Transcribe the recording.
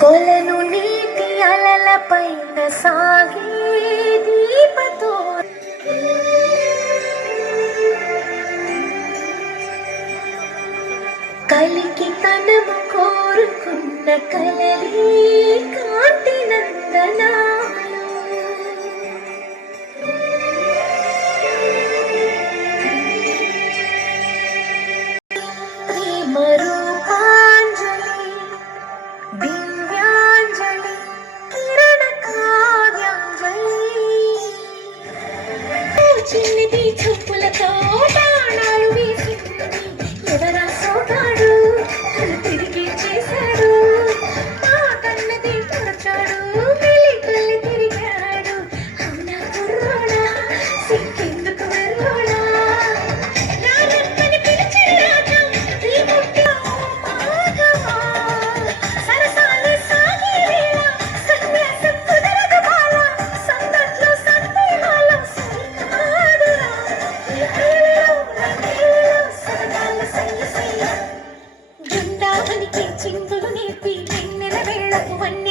కొలను నీటి అలల పైన సాగే దీపతో కలికి తనము కోరుకున్న కలలే కాంతి నందనాలు ప్రేమ రూపాంజలి దివ్యాంజలి కిరణ కావ్యాంజలి చిన్నది చూపులతో బాణాలు వేసింది ఎవరా సోగాడు తిరిగి చేశాడు ఆ కన్నది పొరచాడు మెలికల్లి తిరిగాడు అవునా కుర్రోడా సిక్కెందుకు వెర్రోడా రానమ్మని పిలిచిన రాజా శ్రీముఖి మాధవా సరసాలు సాగే వేళ సన్యాసం కుదరదు బాల సందట్లో సందేహాల సరికాదురా సరదాల సయ్య సయ్య బృందావనికి చిందులు నేర్పి వెన్నెల వేళకు వన్నె